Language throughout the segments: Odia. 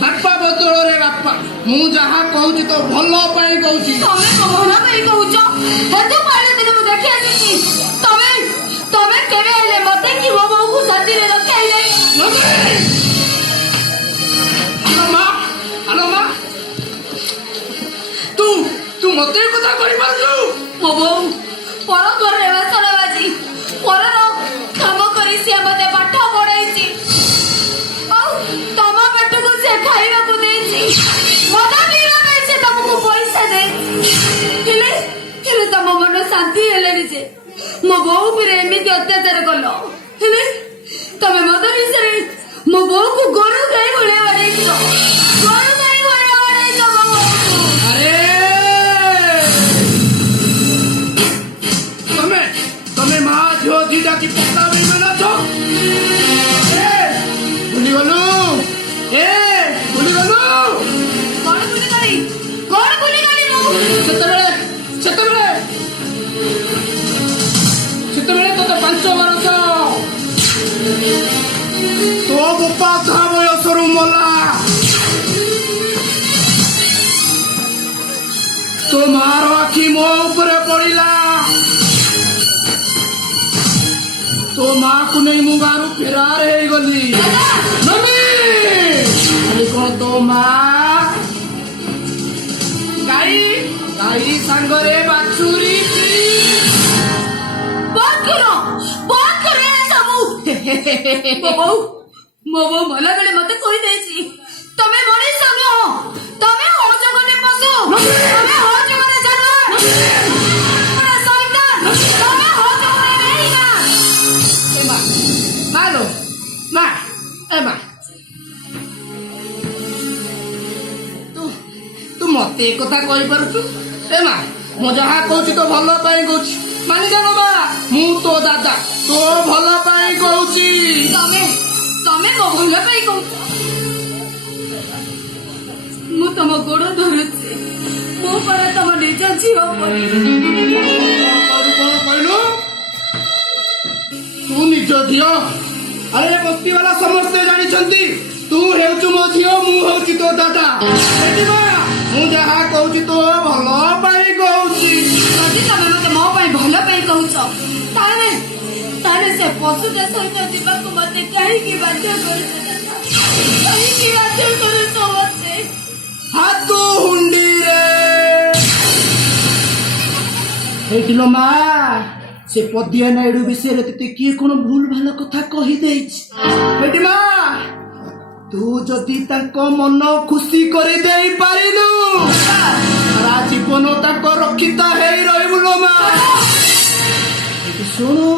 ବାପା ବଦଳରେ ବାପା ମୁଁ ଯାହା କହୁଛି ତ ଭଲ ପାଇଁ କହୁଛି। ତମେ ଭଲ ପାଇଁ କହୁଛ? ହେତୁ ପାଣି ଦିନ ମୁଁ ଦେଖି ଆସିଛି ତମେ ତମେ କେବେ ହେଲେ ମତେ କି ମୋ ବୋଉକୁ ଶାନ୍ତିରେ ରଖେଇଲେ? ଆଲୋ ମା ତୁ ତୁ ମତେ କଥା କହିପାରୁଛୁ? ମୋ ବୋଉ ପର ଘରରେ ବାସନ ବାଜି ପରର କାମ କରି ସିଏ ମତେ ପାଠ ପଢେଇଛି ଆଉ ତମ ପେଟକୁ ସେ ଖାଇବାକୁ ଦେଇଛି, ମଦ ପିଇବା ପାଇଁ ସେ ତମକୁ ପଇସା ଦେଇଛି। ହେଲେ ତମ ମନ ଶାନ୍ତି ହେଲେନି ଯେ ମୋ ବୋଉ ଉପରେ ଏମିତି ଅତ୍ୟାଚାର କଲ। ହେଲେ ତମେ ମଦ ବିଷୟରେ ମୋ ବୋଉକୁ ଗୋରୁ ଗାଈ ଭଳିଆ ବାଡେଇଛ, ଗୋରୁ ଗାଈ ଭଳିଆ ବାଡେଇଛ ମୋ ବୋଉକୁ। ଆରେ ତମେ ମା ଝିଅ ଦିଟା କି ପକ୍କା ବେଇମାନ ଅଛ? ଭୁଲିଗଲୁ? ଭୁଲିଗଲୁ? କଣ ଭୁଲିଗଲି? କଣ ଭୁଲିଗଲି ମୁଁ? ସେତେବେଳେ ତୋତେ 5 ବର୍ଷ, ତୋ ବୋପା ଅଧା ବୟସରୁ ମଲା, ତୋ ମାର ଆଖି ମୋ ଉପରେ ପଡିଲା, ତୋ ମାକୁ ନେଇ ମୁଁ ଗାଁରୁ ଫେରାର ହେଇଗଲି। ଖାଲି କଣ ତୋ ମା ଗାଈ ସାଙ୍ଗରେ ବାଛୁରୀ ମୋ ବୋଉ ଭଲ ବେଳେ ମତେ କହିଦେଇଛି ତମେ ମଣିଷ ନୁହଁ, ତମେ ଅଜଗରେ ପଶୁ, ତମେ ଅଜଗରେ ଜାନୁଆର, ଶୈତାନ, ତମେ ଅଜଗରେ ରେହିନା। ତୁ ମତେ ଏ କଥା କହିପାରୁଛୁ? ଏ ମା ମୁଁ ଯାହା କହୁଛି ତ ଭଲ ପାଇଁ କହୁଛି, ମାନିଜାନ ମା ମୁଁ ତୋ ଦାଦା, ତୋ ଭଲ ପାଇଁ କହୁଛି। ତମେ ମୋ ଭଲ ପାଇଁ କହୁଛ? ମୁଁ ତମ ଗୋଡ ଧରୁଛି, ମୁଁ ପରେ ତମ ନିଜ ଝିଅ ପରି। କଣ କହିଲୁ? ତୁ ନିଜ ଝିଅ? ଆରେ ବସ୍ତି ବାଲା ସମସ୍ତେ ଜାଣିଛନ୍ତି ତୁ ହେଉଛୁ ମୋ ଝିଅ, ମୁଁ ହଉଛି ତୋ ଦାଦା। ମୁଁ ଯାହା କହୁଛି ତୋ ଭଲ ପାଇଁ କହୁଛି। ଯଦି ତମେ ମତେ ମୋ ପାଇଁ ଭଲ ପାଇଁ କହୁଛ ତାହେଲେ ସେ ପଶୁଟା ସହିତ ଯିବାକୁ ମତେ କାହିଁକି ବାଧ୍ୟ କରୁଛ? କାହିଁକି ବାଧ୍ୟ କରୁଛ ମତେ? ହାତ ହୁଣ୍ଡିରେ ହେଇଥିଲ ମା, ସେ ପଦିଆ ନାଇଡୁ ବିଷୟରେ ତତେ କିଏ କଣ ଭୁଲ ଭଲ କଥା କହିଦେଇଛି? ବେଟି ମା ତୁ ଯଦି ତାଙ୍କ ମନ ଖୁସି କରିଦେଇ ପାରିଲୁ ସାରା ଜୀବନ ତାଙ୍କ ରକ୍ଷିତା ହେଇ ରହିବୁ ଲୋ ମା। ଶୁଣୁ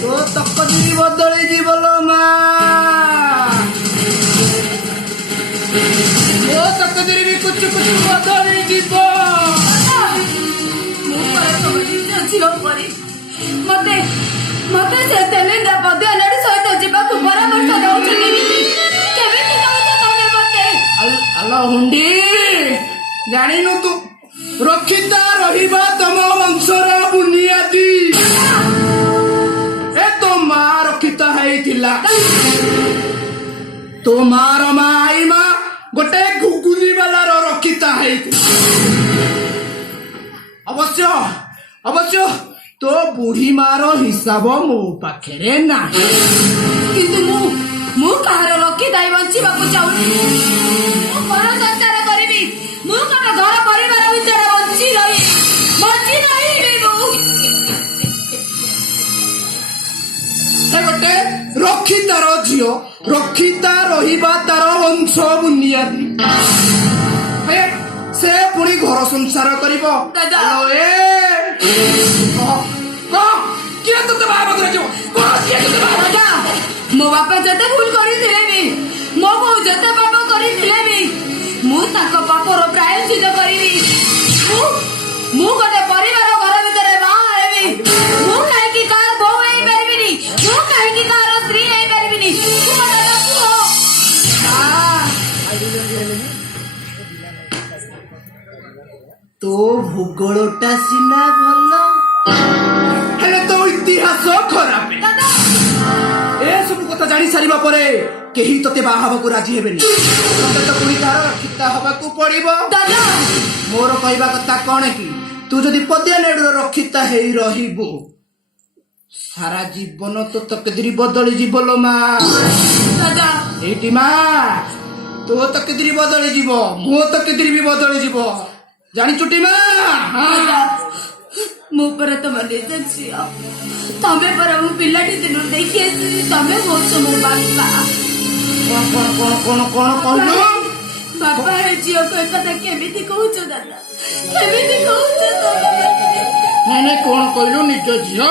ତୋ ତକଦିରି ବଦଳି ଯିବ ଲୋ ମା, ମୋ ତକଦିରି ବି କୁଚୁ ବଦଳି ଯିବ। ମତେ ସେ ତେଲିନ୍ଦା ପଦିଆ ନାଇଡୁ ସହିତ ଯିବାକୁ ପରାମର୍ଶ ଦଉଛନ୍ତି। କେମିତି ଦଉଛ ତମେ ମତେ? ଆଲୋ ହୁଣ୍ଡି, ଜାଣିନୁ ତୁ ରକ୍ଷିତା ରହିବା ତମ ବଂଶର ବୁନିୟାଦି। ଏ ତୋ ମା ରକ୍ଷିତା ହେଇଥିଲା, ତୋ ମାର ମା ଆଇ ମା ଗୋଟେ ଘୁଗୁନି ବାଲାର ରକ୍ଷିତା ହେଇଥିଲା। ଅବଶ୍ୟ ତୋ ବୁଢୀ ମାର ହିସାବ ମୋ ପାଖରେ ନାହିଁ, କିନ୍ତୁ ମୁଁ କାହାର ରକ୍ଷିତାଇ ବଞ୍ଚିବାକୁ ଚାହୁଁନି। ମୁଁ ପର ସଂସାର କରିବି, ମୁଁ କଣ ଘର ପରିବାର ଭିତରେ ବଞ୍ଚି ରହିବି ମୁଁ? ଗୋଟେ ରକ୍ଷିତାର ଝିଅ, ରକ୍ଷିତା ରହିବା ତାର ବଂଶ ବୁନିୟାଦି। ସେ ପୁଣି ଘର ସଂସାର କରିବ। କିଏ ତୋତେ ବାହାଘର କରିବ? ମୋ ବାପା ଯେତେ ଭୁଲ କରିଥିଲେ ବି, ମୋ ବୋଉ ଯେତେ ପାପ କରିଥିଲେ ବି, ମୁଁ ତାଙ୍କ ପାପର ପ୍ରାୟଶ୍ଚିତ କରିବି। ମୁଁ ଗୋଟେ ପରିବାର ଘର ଭିତରେ ବାହା ହେବି। ମୁଁ କାହିଁକି କାହାର ବୋଉ ହେଇପାରିବିନି? ମୁଁ କାହିଁକି କାହାର ସ୍ତ୍ରୀ ହେଇପାରିବିନି? ତୋ ଭୂଗୋଳଟା ସିନା ଭଲ, ଜାଣି ସାରିବା ପରେ କେହି ତତେ ବାହା ହେବାକୁ ରାଜି ହେବେନି। ତତେ ତ ପୁଣି ତାର ରକ୍ଷିତା ହେବାକୁ ପଡିବ। ଦାଦା ମୋର କହିବା କଥା କଣ କି, ତୁ ଯଦି ପଦିଆ ନେଡୁର ରକ୍ଷିତା ହେଇ ରହିବୁ ସାରା ଜୀବନ ତ ତକଦିରି ବଦଳି ଯିବ ଲୋ ମା। ଦାଦା ଏଇଠି ମା, ତୋ ତକଦିରି ବଦଳି ଯିବ, ମୋ ତକଦିରି ବି ବଦଳି ଯିବ, ଜାଣିଛୁଟି ମା। ଦାଦା ମୁଁ ପରା ତମ ନିଜ ଝିଅ, ତମେ ପରା ମୁଁ ପିଲାଟି ଦିନରୁ ଦେଖି ଆସିଛି ତମେ ହଉଛ ମୋ ବାପା। କଣ କଣ କଣ କଣ କହିଲୁ? ବାପା ଏ ଝିଅକୁ ଏକଥା କେମିତି କହୁଛ ଦାଦା, କେମିତି କହୁଛ ତମେ? ନାଇଁ ନାଇଁ କଣ କହିଲୁ? ନିଜ ଝିଅ?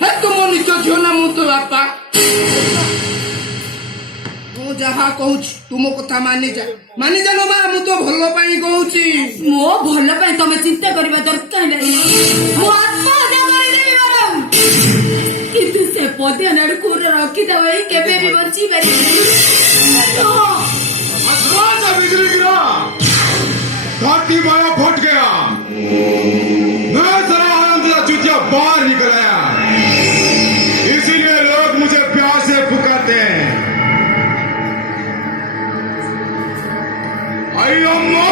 ହେ ତୁ ମୋ ନିଜ ଝିଅ ନା ମୁଁ ତୋ ବାପା? ମୁଁ ଯାହା କହୁଛି ତୁ ମୋ କଥା ମାନିଯା ଲୋ ମା, ମୁଁ ତ ଭଲ ପାଇଁ କହୁଛି। ମୋ ଭଲ ପାଇଁ ତମେ ଚିନ୍ତା କରିବା ଦରକାର ନାହିଁ, ମୁଁ ଆତ୍ମହତ୍ୟା କରିଦେବି ବରଂ, କିନ୍ତୁ ସେ ପଦିଆ ନାଡୁକୁ ରଖିଥା ଭାଇ କେବେ ବି ବଞ୍ଚି ପାରିବିନି। आसमान से बिजली गिरा, धरती माया फट गया, मैं सारा आनंद चुतिया बाहर निकल आया, इसीलिए लोग मुझे प्यार से पुकारते हैं। आई अम्मा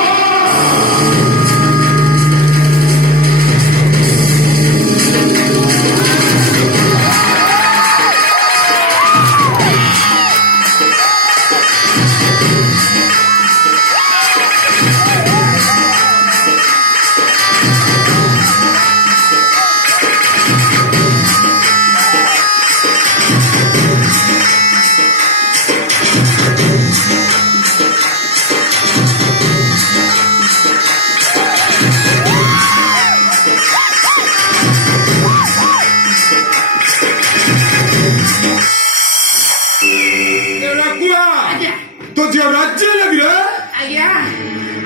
तो जो राज्य लग रहा है ଆଜ୍ଞା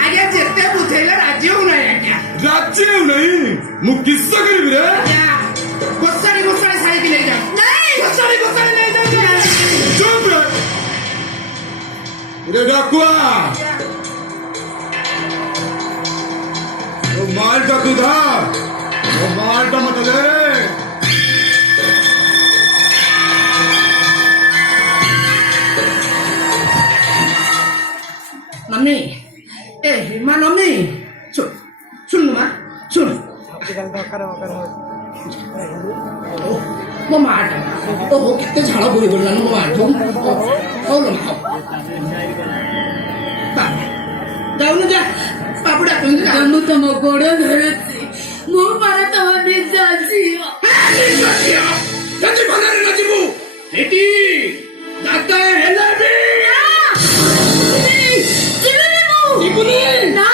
ଆଜ୍ଞା ଯେତେ ବୁଝେଇଲେ ରାଜି ହଉନାହିଁ ଆଜ୍ଞା। राज्य नहीं मु किस्सा करी रे ଗୋସାଣି ସାଇକି ନେଇଯାଅ। ଗୋସାଣି ନେଇଯାଅ। चुप रे डाकुआ, वो माल का तू था, वो माल का मत ले रे। मम्मी ए मां मम्मी सुन सुन मां सुन ମୋ ମା ଟା ଓହୋ କେତେ ଝାଳ ବୋହି ଗଲାଣି ମୋ ମା ଠୁ। ହଉ ଲୋ ମା ଯାଉନୁ ଯା, ବାବୁ ଡାକନ୍ତୁ ଯା। ମୁଁ ତମ ଗୋଡ ଧରୁଛି, ମୁଁ ପରା ତମ ନିଜ ଝିଅ। ଯଦି ଭଲରେ ନ ଯିବୁ ଏଠି ଦାଦା ହେଲେ ବି ଯିବୁନି ନା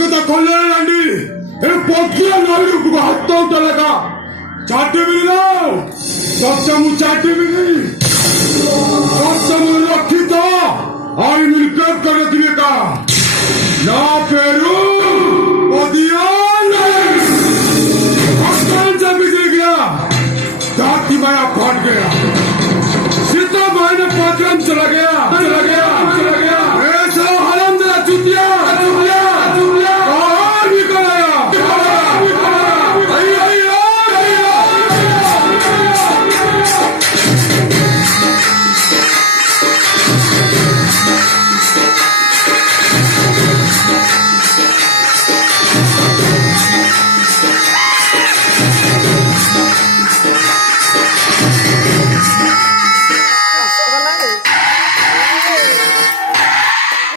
କଥା ଖୋଲିଲେ ରାଣ୍ଡି ଏ ପକିଆ ନଈରୁ ହାତ ଉଠା ଚାଟିବିନି ଲୋ ସଚ ମୁଁ ଚାଟିବିନି सच में रखी तो आई मिलकर कर दिए का ना पेरू